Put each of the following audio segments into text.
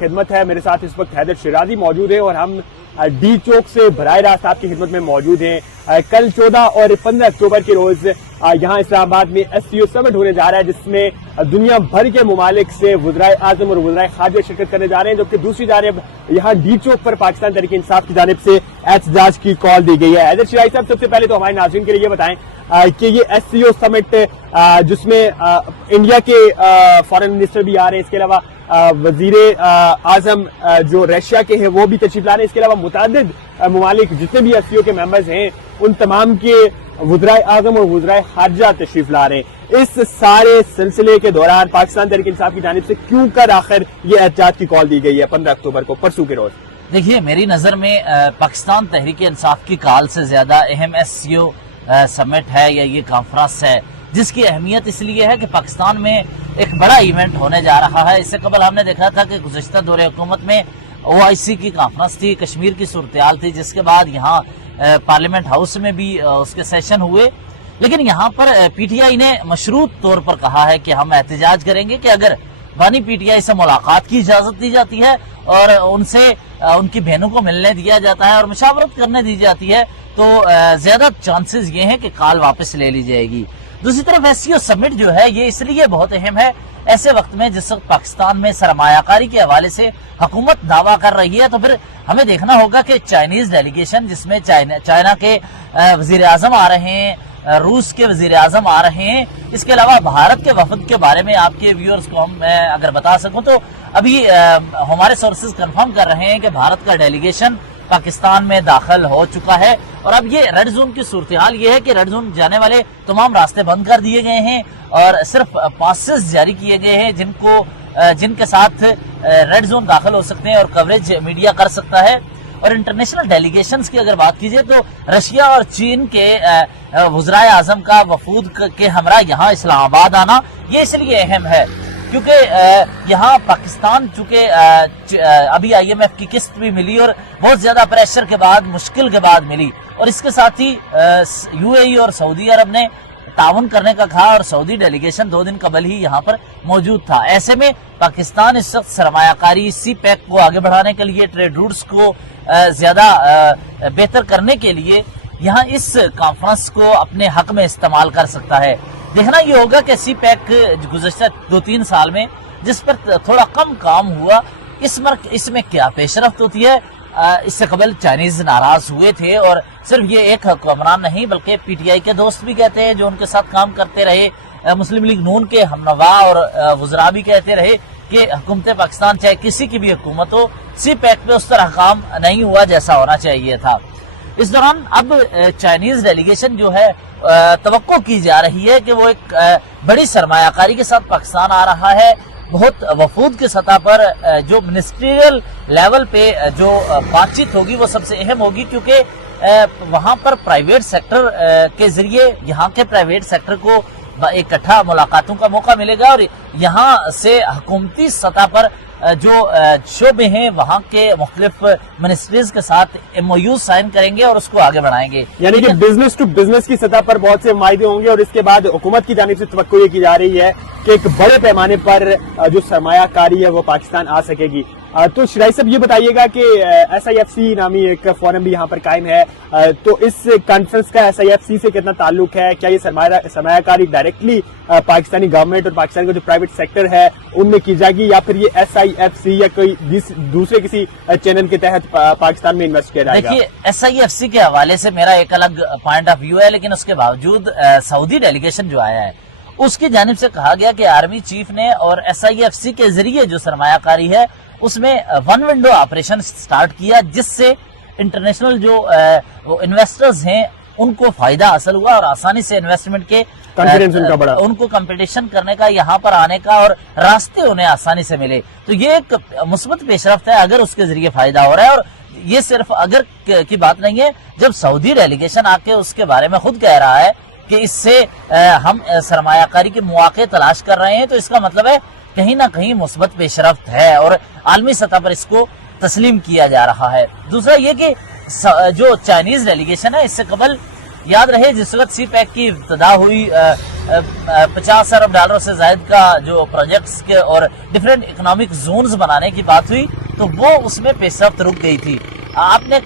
खिदमत है। मेरे साथ इस वक्त हैदर शिराजी मौजूद है और हम डी चौक से बराह रास्त आपकी खिदमत में मौजूद हैं। कल 14 और 15 अक्टूबर के रोज यहाँ इस्लामाबाद में SCO समिट होने जा रहा है, जिसमें दुनिया भर के ममालिक से वज़राए आज़म और वज़राए खारजा शिरकत करने जा रहे हैं। जबकि दूसरी जानिब यहाँ डी चौक पर पाकिस्तान तहरीक इंसाफ की जानिब से एहतजाज की कॉल दी गई है। हैदर शिराजी साहब, सबसे पहले तो हमारे नाज़रीन के लिए ये बताएं कि ये SCO समिट जिसमें इंडिया के फॉरेन मिनिस्टर भी आ रहे हैं, इसके अलावा वजीर आजम जो रशिया के हैं वो भी तशरीफ ला रहे हैं, इसके अलावा मुतादिद ममालिक जितने भी SCO के मेंबर्स हैं उन तमाम के वज़राए आज़म और वज़राए खारजा तशरीफ ला रहे हैं। इस सारे सिलसिले के दौरान पाकिस्तान तहरीक इंसाफ की जानिब से क्यों कर आखिर ये एहतजाज की कॉल दी गई है 15 अक्टूबर को, परसों के रोज? देखिए, मेरी नजर में पाकिस्तान तहरीक इंसाफ की कॉल से ज्यादा अहम SCO समिट है या ये कॉन्फ्रेंस है, जिसकी अहमियत इसलिए है कि पाकिस्तान में एक बड़ा इवेंट होने जा रहा है। इससे कबल हमने देखा था कि गुज़श्ता दौरे हुकूमत में OIC की कॉन्फ्रेंस थी, कश्मीर की सूरत-ए-हाल थी, जिसके बाद यहाँ पार्लियामेंट हाउस में भी उसके सेशन हुए। लेकिन यहाँ पर PTI ने मशरूत तौर पर कहा है कि हम एहतजाज करेंगे कि अगर बानी PTI से मुलाकात की इजाजत दी जाती है और उनसे उनकी बहनों को मिलने दिया जाता है और मुशावरत करने दी जाती है, तो ज्यादा चांसेस ये हैं कि कॉल वापस ले ली जाएगी। दूसरी तरफ SCO समिट जो है ये इसलिए बहुत अहम है ऐसे वक्त में जिस वक्त पाकिस्तान में सरमायाकारी के हवाले से हुकूमत दावा कर रही है, तो फिर हमें देखना होगा कि चाइनीज डेलीगेशन जिसमें चाइना के वजीर आजम आ रहे हैं, रूस के वजीर आजम आ रहे हैं, इसके अलावा भारत के वफद के बारे में आपके व्यूअर्स को मैं अगर बता सकूं तो अभी हमारे सोर्सेज कंफर्म कर रहे हैं कि भारत का डेलीगेशन पाकिस्तान में दाखिल हो चुका है। और अब ये रेड जोन की सूरत हाल ये है कि रेड जोन जाने वाले तमाम रास्ते बंद कर दिए गए हैं और सिर्फ पासेस जारी किए गए हैं जिनके साथ रेड जोन दाखिल हो सकते हैं और कवरेज मीडिया कर सकता है। और इंटरनेशनल डेलीगेशंस की अगर बात कीजिए तो रशिया और चीन के वज़राए आज़म का वफूद के हमरा यहाँ इस्लामाबाद आना ये इसलिए अहम है क्योंकि यहाँ पाकिस्तान चूंकि अभी IMF की किस्त भी मिली और बहुत ज्यादा प्रेशर के बाद, मुश्किल के बाद मिली, और इसके साथ ही UAE और सऊदी अरब ने ताउन करने का कहा और सऊदी डेलीगेशन 2 दिन कबल ही यहाँ पर मौजूद था। ऐसे में पाकिस्तान इस वक्त सरमायाकारी CPEC को आगे बढ़ाने के लिए, ट्रेड रूट्स को ज्यादा बेहतर करने के लिए यहाँ इस कॉन्फ्रेंस को अपने हक में इस्तेमाल कर सकता है। देखना ये होगा कि CPEC गुज़श्ता 2-3 साल में जिस पर थोड़ा कम काम हुआ, इसमें क्या पेशरफ्त होती है। इससे कबल चाइनीज नाराज हुए थे और सिर्फ ये एक हुक्मरान नहीं बल्कि PTI के दोस्त भी कहते हैं जो उनके साथ काम करते रहे, मुस्लिम लीग नून के हमनवा और वज़रा भी कहते रहे कि हुकूमत पाकिस्तान चाहे किसी की भी हुकूमत हो, CPEC पे उस तरह काम नहीं हुआ जैसा होना चाहिए था। इस दौरान अब चाइनीज डेलीगेशन जो है तवक्को की जा रही है कि वो एक बड़ी सरमायाकारी के साथ पाकिस्तान आ रहा है। बहुत वफूद के सतह पर जो मिनिस्ट्रियल लेवल पे जो बातचीत होगी वो सबसे अहम होगी, क्योंकि वहां पर प्राइवेट सेक्टर के जरिए यहाँ के प्राइवेट सेक्टर को इकट्ठा मुलाकातों का मौका मिलेगा और यहाँ से हुकूमती सतह पर जो शोबे हैं वहाँ के मुख्तलिफ मिनिस्ट्रीज के साथ MOU साइन करेंगे और उसको आगे बढ़ाएंगे। यानी कि बिजनेस टू बिजनेस की सतह पर बहुत से मायदे होंगे और इसके बाद हुकूमत की जानिब से तवक्को ये की जा रही है कि एक बड़े पैमाने पर जो सरमायाकारी है वो पाकिस्तान आ सकेगी। तो शिराजी साहब ये बताइएगा कि SIFC नामी एक फोरम भी यहाँ पर कायम है, तो इस कॉन्फ्रेंस का SIFC से कितना ताल्लुक है? क्या ये सरमायाकारी डायरेक्टली पाकिस्तानी गवर्नमेंट और पाकिस्तान का जो प्राइवेट सेक्टर है उनमें की जाएगी या फिर ये SIFC या कोई दूसरे किसी चैनल के तहत पाकिस्तान में इन्वेस्ट किया जाएगा? देखिए, SIFC के हवाले से मेरा एक अलग पॉइंट ऑफ व्यू है, लेकिन उसके बावजूद सऊदी डेलीगेशन जो आया है उसकी जानिब से कहा गया कि आर्मी चीफ ने और SIFC के जरिए जो सरमायाकारी है उसमें वन विंडो ऑपरेशन स्टार्ट किया, जिससे इंटरनेशनल जो इन्वेस्टर्स हैं उनको फायदा हासिल हुआ और आसानी से इन्वेस्टमेंट के कॉन्फिडेंस उनका बढ़ा, उनको कंपटीशन करने का, यहाँ पर आने का और रास्ते उन्हें आसानी से मिले। तो ये एक मुस्बत पेशरफ्त है अगर उसके जरिए फायदा हो रहा है। और ये सिर्फ अगर की बात नहीं है, जब सऊदी डेलीगेशन आके उसके बारे में खुद कह रहा है कि इससे हम सरमायाकारी के मौके तलाश कर रहे हैं, तो इसका मतलब है कहीं ना कहीं मुस्बत पेशरफ्त है और आलमी सतह पर इसको तस्लीम किया जा रहा है। दूसरा ये कि जो चाइनीज डेलीगेशन है, इससे कबल याद रहे जिस वक्त CPEC की इब्तिदा हुई 50 ارب ڈالروں سے زائد کا جو پروجیکٹس کے اور ڈفرینٹ اکنامک زونز بنانے کی بات ہوئی تو وہ اس میں پیش رفت رک گئی تھی. آپ نے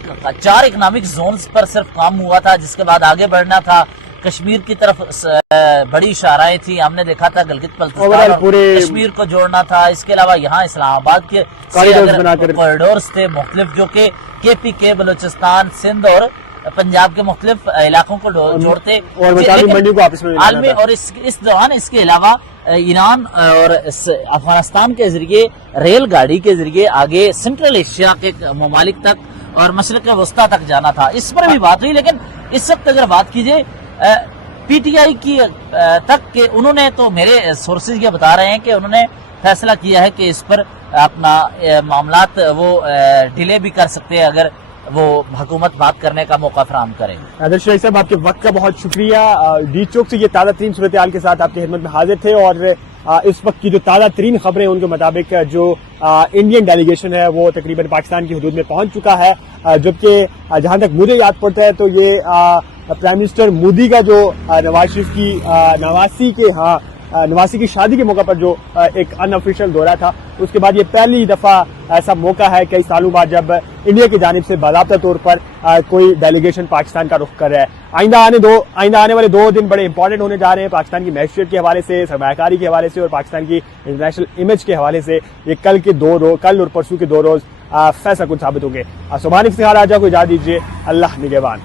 4 اکنامک زونز پر صرف کام ہوا تھا، جس کے بعد آگے بڑھنا تھا. کشمیر کی طرف بڑی اشارائیں تھی، ہم نے دیکھا تھا گلگت بلتستان اور کشمیر کو جوڑنا تھا. اس کے علاوہ یہاں اسلام آباد کے کوریڈورز تھے مختلف، جو کہ KPK بلوچستان، سندھ اور پنجاب کے مختلف علاقوں کو جوڑتے عالمی. اور اس دوران اس کے علاوہ ایران اور افغانستان کے ذریعے ریل گاڑی کے ذریعے آگے سینٹرل ایشیا کے ممالک تک اور مشرق وسطیٰ تک جانا تھا. اس پر بھی بات ہوئی. لیکن اس وقت اگر بات کیجئے PTI کی تک کہ انہوں نے، تو میرے سورسز یہ بتا رہے ہیں کہ انہوں نے فیصلہ کیا ہے کہ اس پر اپنا معاملات وہ ڈیلے بھی کر سکتے ہیں اگر وہ حکومت بات کرنے کا موقع فراہم کرے. عادل شریف صاحب، آپ کے وقت کا بہت شکریہ. ڈی چوک سے یہ تازہ ترین صورتحال کے ساتھ آپ کی خدمت میں حاضر تھے، اور اس وقت کی جو تازہ ترین خبریں ان کے مطابق جو انڈین ڈیلیگیشن ہے وہ تقریباً پاکستان کی حدود میں پہنچ چکا ہے. جبکہ جہاں تک مجھے یاد پڑتا ہے تو یہ پرائم منسٹر مودی کا جو نواز شریف کی نواسی کی شادی کے موقع پر جو ایک ان آفیشیل دورہ تھا، اس کے بعد یہ پہلی دفعہ ایسا موقع ہے کئی سالوں بعد جب انڈیا کی جانب سے باضابطہ طور پر کوئی ڈیلیگیشن پاکستان کا رخ کر رہا ہے. آئندہ آنے والے 2 دن بڑے امپورٹنٹ ہونے جا رہے ہیں پاکستان کی معیشت کے حوالے سے، سرمایہ کاری کے حوالے سے اور پاکستان کی انٹرنیشنل امیج کے حوالے سے. یہ کل اور پرسوں کے 2 روز فیصلہ کن ثابت ہوں گے. سبحان افتخار آجا کو اجازت دیجیے. اللہ نگہبان.